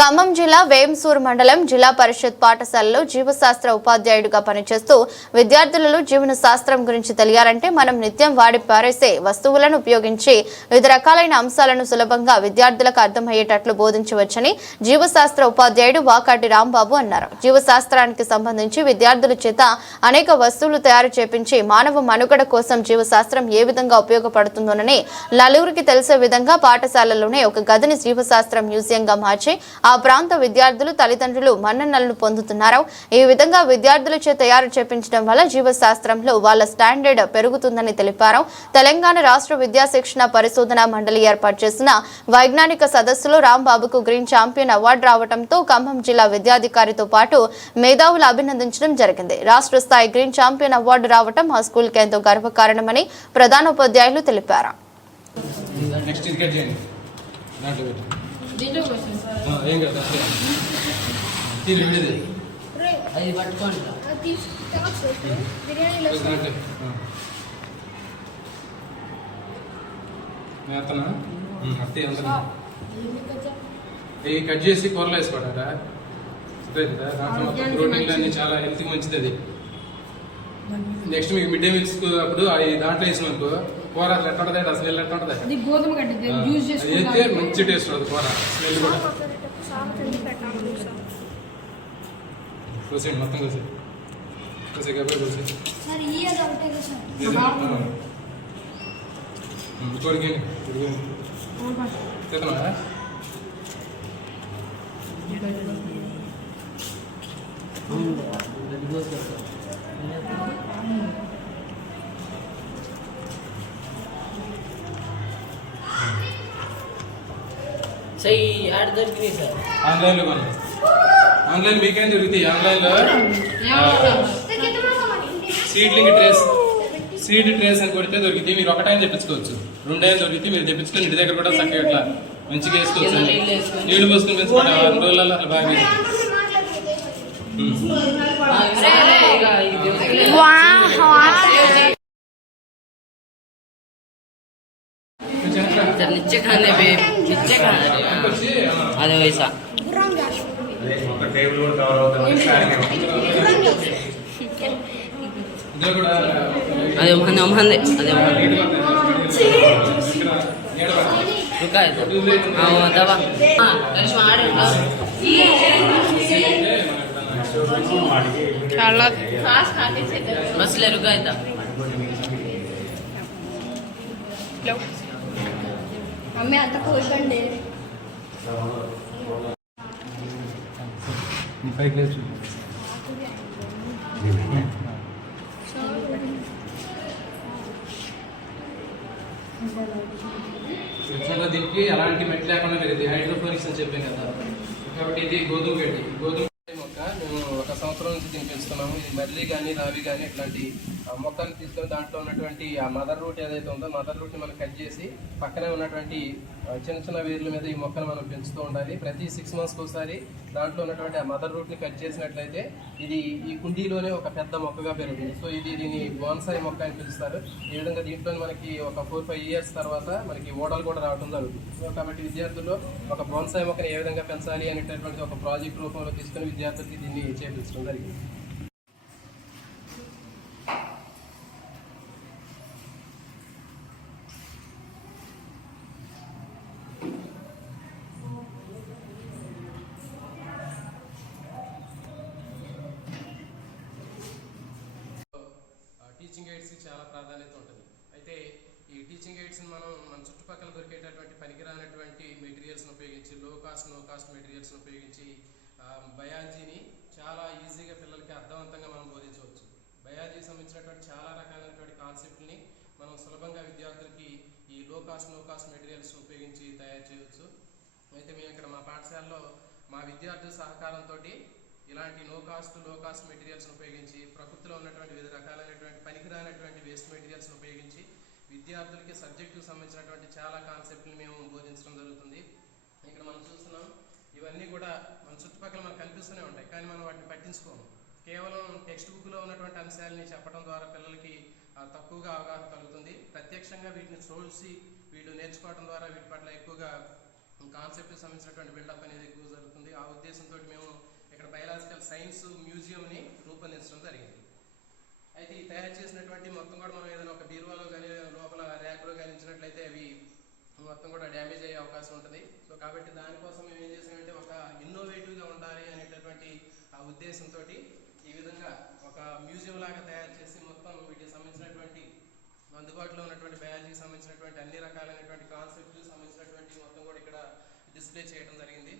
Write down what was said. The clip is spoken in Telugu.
ఖమ్మం జిల్లా వేంసూర్ మండలం జిల్లా పరిషత్ పాఠశాలలో జీవశాస్త్ర ఉపాధ్యాయుడిగా పనిచేస్తూ విద్యార్థులలో జీవన శాస్త్రం గురించి తెలియాలంటే మనం నిత్యం వాడి పారేసే వస్తువులను ఉపయోగించి వివిధ రకాలైన అంశాలను సులభంగా విద్యార్థులకు అర్థమయ్యేటట్లు బోధించవచ్చని జీవశాస్త్ర ఉపాధ్యాయుడు వాకాటి రాంబాబు అన్నారు. జీవశాస్త్రానికి సంబంధించి విద్యార్థుల చేత అనేక వస్తువులు తయారు చేపించి మానవ మనుగడ కోసం జీవశాస్త్రం ఏ విధంగా ఉపయోగపడుతుందోనని నలుగురికి తెలిసే విధంగా పాఠశాలలోనే ఒక గదిని జీవశాస్త్రం మ్యూజియంగా మార్చి ఆ ప్రాంత విద్యార్థులు తల్లిదండ్రులు మన్ననలను పొందుతున్నారు. ఈ విధంగా విద్యార్థులచే తయారు చేపించడం వల్ల జీవశాస్త్రంలో వాళ్ళ స్టాండర్డ్ పెరుగుతుందని తెలిపారు. తెలంగాణ రాష్ట్ర విద్యా శిక్షణ పరిశోధన మండలి ఏర్పాటు చేసిన వైజ్ఞానిక సదస్సులో రాంబాబుకు గ్రీన్ ఛాంపియన్ అవార్డు రావడంతో ఖమ్మం జిల్లా విద్యాధికారితో పాటు మేధావులు అభినందించడం జరిగింది. రాష్ట్ర స్థాయి గ్రీన్ ఛాంపియన్ అవార్డు రావడం ఆ స్కూల్ కి ఎంతో గర్వకారణమని ప్రధానోపాధ్యాయులు తెలిపారు. ఏం కదా తీరు విడిది అది పట్టుకోండి ఇవి కట్ చేసి కూరలో వేసుకోవటా దాంట్లో మొత్తం ప్రోటీన్లు అన్ని చాలా హెల్త్ మంచిది. అది నెక్స్ట్ మీకు మిడ్ డే మీల్స్ అప్పుడు దాంట్లో వేసినానుకో కూర అసలు ఎట్లా ఉంటుంది, అసలు ఎట్లా ఉంటుంది, అయితే మంచి టేస్ట్ ఉంటుంది కూర స్మెల్ కూడా. కోసేయండి మొత్తం కోసే గబ్బర్ కోసేయండి కొడికండి చేద్దామా. ఆన్లైన్లో కొన్నాం. ఆన్లైన్ మీకేం దొరుకుతాయి. ఆన్లైన్లో సీడ్ ట్రేస్ అని కొడితే దొరికితే మీరు ఒకటైనా తెప్పించుకోవచ్చు, రెండైనా దొరికితే మీరు తెప్పించుకొని ఇంటి దగ్గర కూడా చక్కగా ఇట్లా మంచిగా వేసుకోవచ్చు. నీళ్లు పోసుకుని పెంచుకోండి 2 రోజులలో అట్లా బాగా అదే వయసా అదే మంది అదే బస్సులే రుకాయితా మమ్మీ అంత కోసండి దీనికి ఎలాంటి మెట్ లేకుండా పెరిగింది. హైడ్రోఫోనిక్స్ అని చెప్పాను కదా. కాబట్టి ఇది గోధుమ గడ్డి, గోధుమ మొక్క మేము 1 సంవత్సరం నుంచి దీన్ని పెంచుతున్నాము. ఇది మర్రి కానీ రావి కానీ ఇట్లాంటి మొక్కను తీసుకొని దాంట్లో ఉన్నటువంటి ఆ మదర్ రూట్ ఏదైతే ఉందో మదర్ రూట్ ని మనం కట్ చేసి పక్కనే ఉన్నటువంటి చిన్న చిన్న వేర్ల మీద ఈ మొక్కను మనం పెంచుతూ ఉండాలి. ప్రతి 6 మంత్స్కి ఒకసారి దాంట్లో ఉన్నటువంటి ఆ మదర్ రూట్ ని కట్ చేసినట్లయితే ఇది ఈ కుండీలోనే ఒక పెద్ద మొక్కగా పెరుగుతుంది. సో దీన్ని బోన్సాయి మొక్క అని పిలుస్తారు. ఈ విధంగా దీంట్లో మనకి ఒక 4-5 ఇయర్స్ తర్వాత మనకి ఓడలు కూడా రావడం జరుగుతుంది. సో కాబట్టి విద్యార్థుల్లో ఒక బోన్సాయి మొక్కని ఏ విధంగా పెంచాలి అనేటటువంటి ఒక ప్రాజెక్ట్ రూపంలో తీసుకుని విద్యార్థులకి దీన్ని చేపించడం జరిగింది. టీచింగ్ ఎయిడ్స్కి చాలా ప్రాధాన్యత ఉంటుంది. అయితే ఈ టీచింగ్ ఎయిడ్స్ని మనం మన చుట్టుపక్కల దొరికేటటువంటి పనికిరానటువంటి మెటీరియల్స్ని ఉపయోగించి నో కాస్ట్ మెటీరియల్స్ని ఉపయోగించి బయాలజీని చాలా ఈజీగా పిల్లలకి అర్థవంతంగా మనం బోధించవచ్చు. బయాలజీకి సంబంధించినటువంటి చాలా రకాలైనటువంటి కాన్సెప్ట్ని మనం సులభంగా విద్యార్థులకి ఈ నో కాస్ట్ మెటీరియల్స్ని ఉపయోగించి తయారు చేయవచ్చు. అయితే మేము ఇక్కడ మా పాఠశాలలో మా విద్యార్థుల సహకారంతో ఇలాంటి లో కాస్ట్ మెటీరియల్స్ ఉపయోగించి ప్రకృతిలో ఉన్నటువంటి వివిధ రకాలైనటువంటి పనికిరానటువంటి వేస్ట్ మెటీరియల్స్ ఉపయోగించి విద్యార్థులకి సబ్జెక్టుకు సంబంధించినటువంటి చాలా కాన్సెప్ట్ని మేము బోధించడం జరుగుతుంది. ఇక్కడ మనం చూస్తున్నాం ఇవన్నీ కూడా మన చుట్టుపక్కల మనకు కనిపిస్తూనే ఉంటాయి, కానీ మనం వాటిని పట్టించుకోము. కేవలం టెక్స్ట్ బుక్లో ఉన్నటువంటి అంశాలని చెప్పడం ద్వారా పిల్లలకి తక్కువగా అవగాహన కలుగుతుంది. ప్రత్యక్షంగా వీటిని చూసి వీళ్ళు నేర్చుకోవడం ద్వారా వీటి పట్ల ఎక్కువగా కాన్సెప్ట్కి సంబంధించినటువంటి బిల్డప్ అనేది ఎక్కువ జరుగుతుంది. సైన్స్ మ్యూజియంని రూపొందించడం జరిగింది. అయితే ఈ తయారు చేసినటువంటి మొత్తం కూడా మనం ఏదైనా ఒక బీరువాలో కానీ లోపల ర్యాక్లో కానీ ఉంచినట్లయితే అవి మొత్తం కూడా డ్యామేజ్ అయ్యే అవకాశం ఉంటుంది. సో కాబట్టి దానికోసం మేము ఏం చేసామంటే ఒక ఇన్నోవేటివ్గా ఉండాలి అనేటటువంటి ఆ ఉద్దేశంతో ఈ విధంగా ఒక మ్యూజియం లాగా తయారు చేసి మొత్తం వీటికి సంబంధించినటువంటి అందుబాటులో ఉన్నటువంటి బయాలజీకి సంబంధించినటువంటి అన్ని రకాలైనటువంటి కాన్సెప్ట్కి సంబంధించినటువంటి మొత్తం కూడా ఇక్కడ డిస్ప్లే చేయడం జరిగింది.